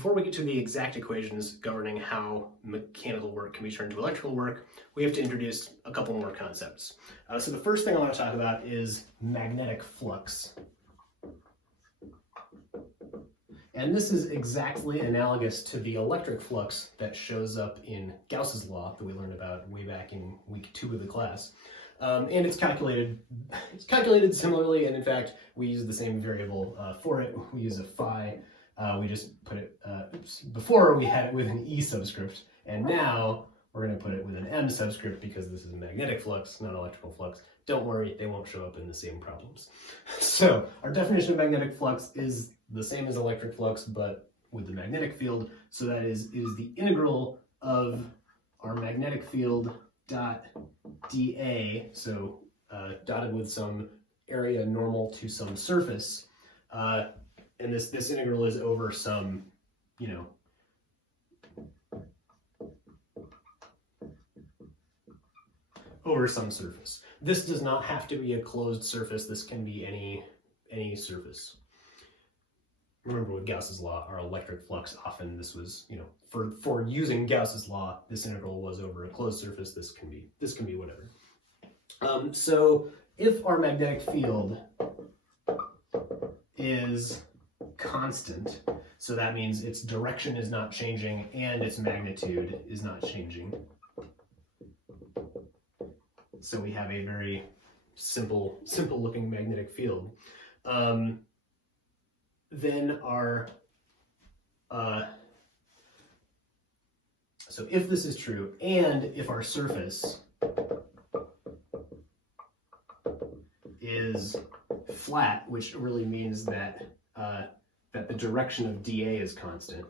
Before we get to the exact equations governing how mechanical work can be turned into electrical work, we have to introduce a couple more concepts. So the first thing I want to talk about is magnetic flux. And this is exactly analogous to the electric flux that shows up in Gauss's law that we learned about way back in week 2 of the class. And it's calculated similarly, and in fact, we use the same variable for it. We use a phi. We just put it, before we had it with an E subscript, and now we're going to put it with an M subscript because this is a magnetic flux, not electrical flux. Don't worry, they won't show up in the same problems. So our definition of magnetic flux is the same as electric flux, but with the magnetic field. So that is the integral of our magnetic field dot dA, so dotted with some area normal to some surface, and this integral is over some, over some surface. This does not have to be a closed surface. This can be any surface. Remember with Gauss's law, our electric flux, often this was, for using Gauss's law, this integral was over a closed surface. This can be whatever. So if our magnetic field is constant, so that means its direction is not changing and its magnitude is not changing. So we have a very simple looking magnetic field. Then our, so if this is true, and if our surface is flat, which really means that that the direction of dA is constant,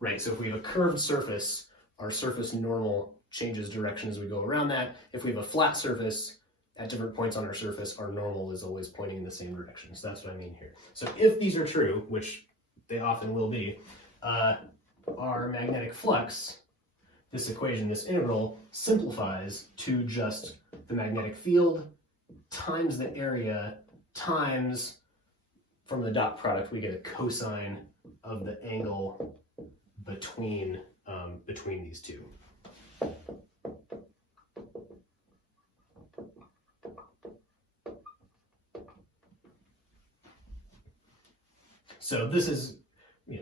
right? So if we have a curved surface, our surface normal changes direction as we go around that. If we have a flat surface, at different points on our surface, our normal is always pointing in the same direction. So that's what I mean here. So if these are true, which they often will be, our magnetic flux, this equation, this integral, simplifies to just the magnetic field times the area times, from the dot product, we get a cosine of the angle between these two. So this is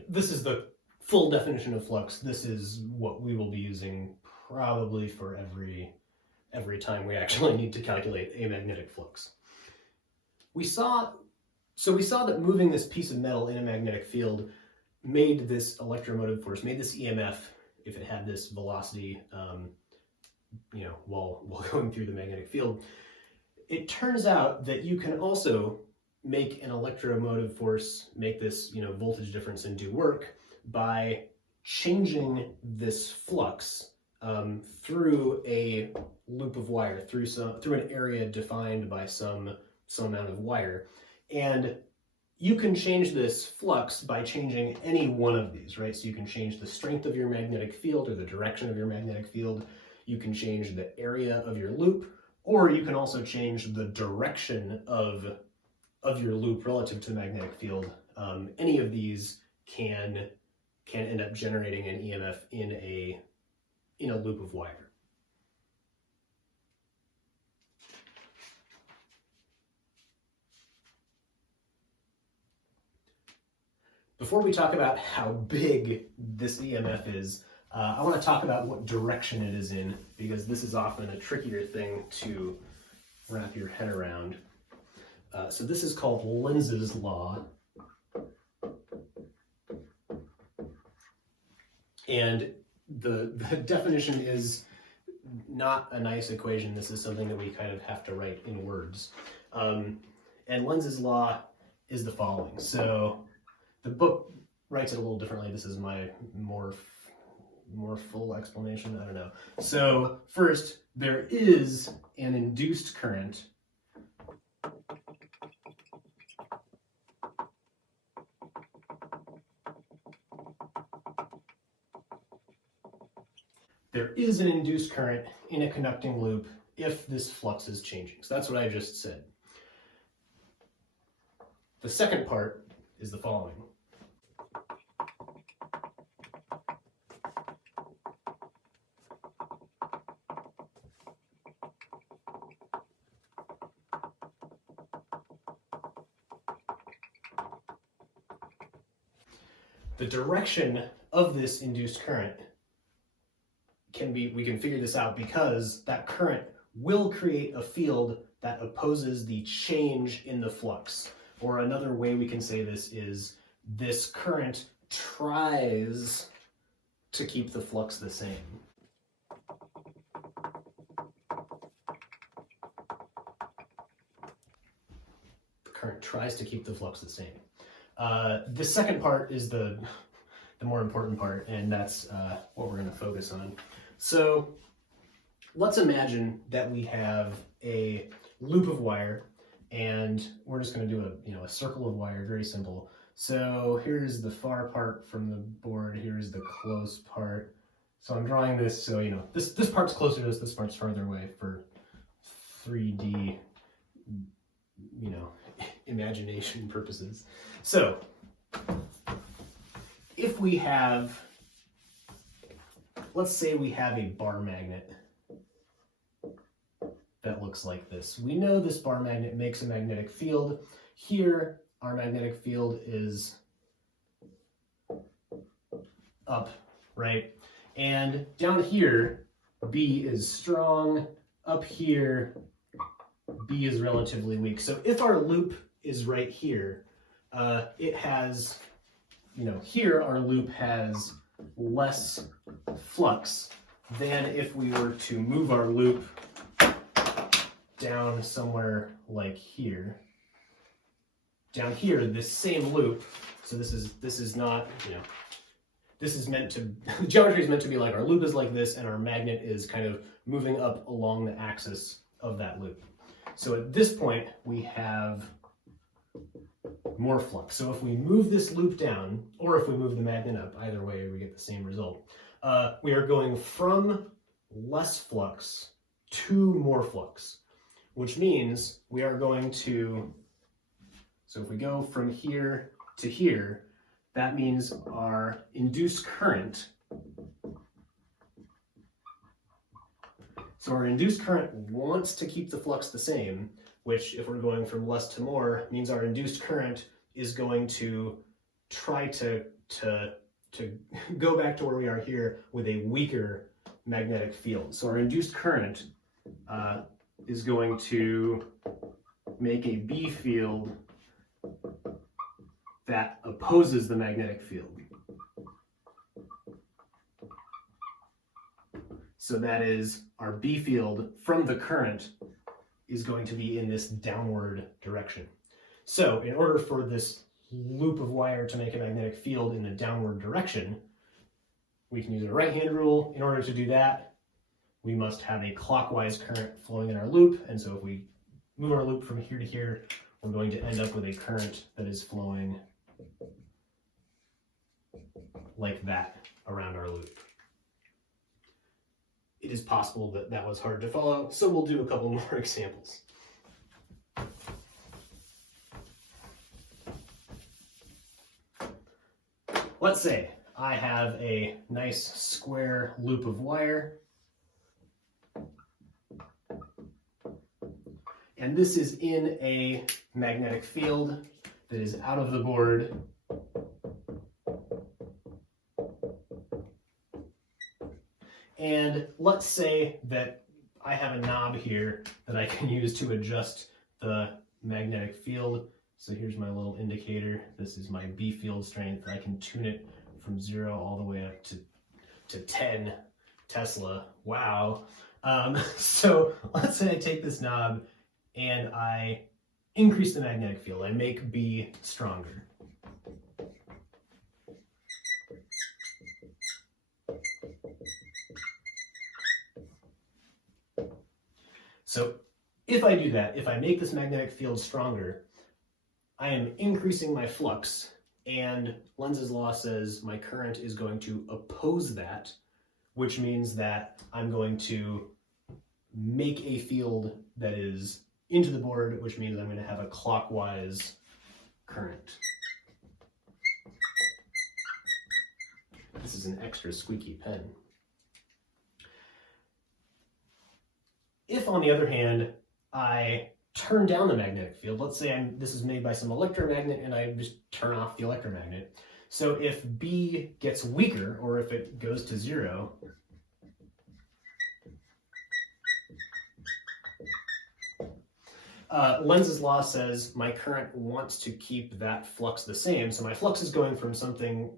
the full definition of flux. This is what we will be using probably for every time we actually need to calculate a magnetic flux. We saw that moving this piece of metal in a magnetic field made this electromotive force, made this EMF, if it had this velocity, while going through the magnetic field. It turns out that you can also make an electromotive force, make this voltage difference and do work by changing this flux through a loop of wire, through an area defined by some amount of wire. And you can change this flux by changing any one of these, right? So you can change the strength of your magnetic field or the direction of your magnetic field. You can change the area of your loop, or you can also change the direction of your loop relative to the magnetic field. Any of these can end up generating an EMF in a loop of wire. Before we talk about how big this EMF is, I want to talk about what direction it is in, because this is often a trickier thing to wrap your head around. So this is called Lenz's law. And the definition is not a nice equation. This is something that we kind of have to write in words. And Lenz's law is the following. So the book writes it a little differently. This is my more full explanation. I don't know. So first, there is an induced current there is an induced current in a conducting loop if this flux is changing. So that's what I just said. The second part is the following. The direction of this induced current we can figure this out because that current will create a field that opposes the change in the flux. Or another way we can say this is this current tries to keep the flux the same. The current tries to keep the flux the same. The second part is the more important part, and that's what we're going to focus on. So let's imagine that we have a loop of wire, and we're just going to do a circle of wire, very simple. So here's the far part from the board, here's the close part. So I'm drawing this so this part's closer to us, this part's farther away for 3D imagination purposes. So if we have, let's say we have a bar magnet that looks like this. We know this bar magnet makes a magnetic field. Here, our magnetic field is up, right? And down here, B is strong. Up here, B is relatively weak. So if our loop is right here, it has, here our loop has less flux than if we were to move our loop down somewhere like here. Down here, this same loop, so this is not, this is meant to, the geometry is meant to be like our loop is like this and our magnet is kind of moving up along the axis of that loop. So at this point, we have more flux. So if we move this loop down, or if we move the magnet up, either way we get the same result. We are going from less flux to more flux, which means we are going to, so if we go from here to here, that means our induced current, so our induced current wants to keep the flux the same, which if we're going from less to more, means our induced current is going to try to go back to where we are here with a weaker magnetic field. So our induced current is going to make a B field that opposes the magnetic field. So that is our B field from the current is going to be in this downward direction. So in order for this loop of wire to make a magnetic field in the downward direction, we can use a right-hand rule. In order to do that, we must have a clockwise current flowing in our loop. And so if we move our loop from here to here, we're going to end up with a current that is flowing like that around our loop. It is possible that that was hard to follow, so we'll do a couple more examples. Let's say I have a nice square loop of wire, and this is in a magnetic field that is out of the board. And let's say that I have a knob here that I can use to adjust the magnetic field. So here's my little indicator. This is my B field strength. I can tune it from 0 all the way up to 10 Tesla. Wow. So let's say I take this knob and I increase the magnetic field. I make B stronger. So if I do that, if I make this magnetic field stronger, I am increasing my flux, and Lenz's law says my current is going to oppose that, which means that I'm going to make a field that is into the board, which means I'm going to have a clockwise current. This is an extra squeaky pen. If, on the other hand, I turn down the magnetic field, let's say this is made by some electromagnet and I just turn off the electromagnet. So if B gets weaker, or if it goes to 0, Lenz's law says my current wants to keep that flux the same. So my flux is going from something,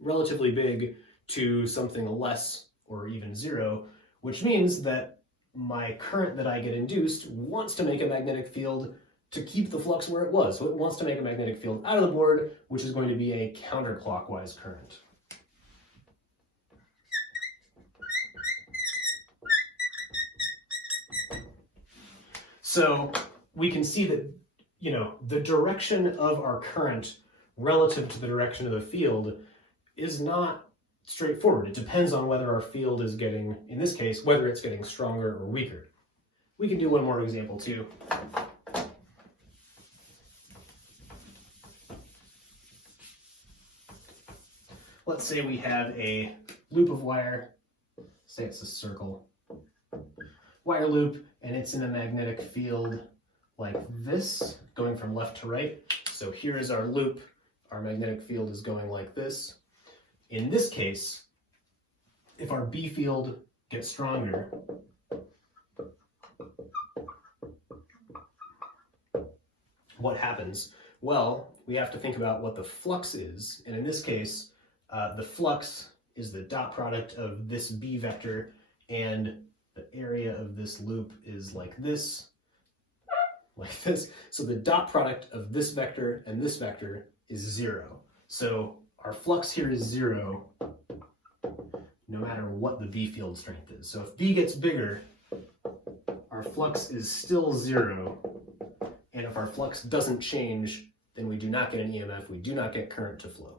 relatively big to something less or even 0, which means that my current that I get induced wants to make a magnetic field to keep the flux where it was. So it wants to make a magnetic field out of the board, which is going to be a counterclockwise current. So we can see that, the direction of our current relative to the direction of the field is not straightforward. It depends on whether our field is getting, in this case, whether it's getting stronger or weaker. We can do one more example too. Let's say we have a loop of wire, say it's a circle, wire loop, and it's in a magnetic field like this, going from left to right. So here is our loop. Our magnetic field is going like this. In this case, if our B field gets stronger, what happens? Well, we have to think about what the flux is. And in this case, the flux is the dot product of this B vector, and the area of this loop is like this. So the dot product of this vector and this vector is 0. So our flux here is 0, no matter what the B field strength is. So if B gets bigger, our flux is still 0. And if our flux doesn't change, then we do not get an EMF, we do not get current to flow.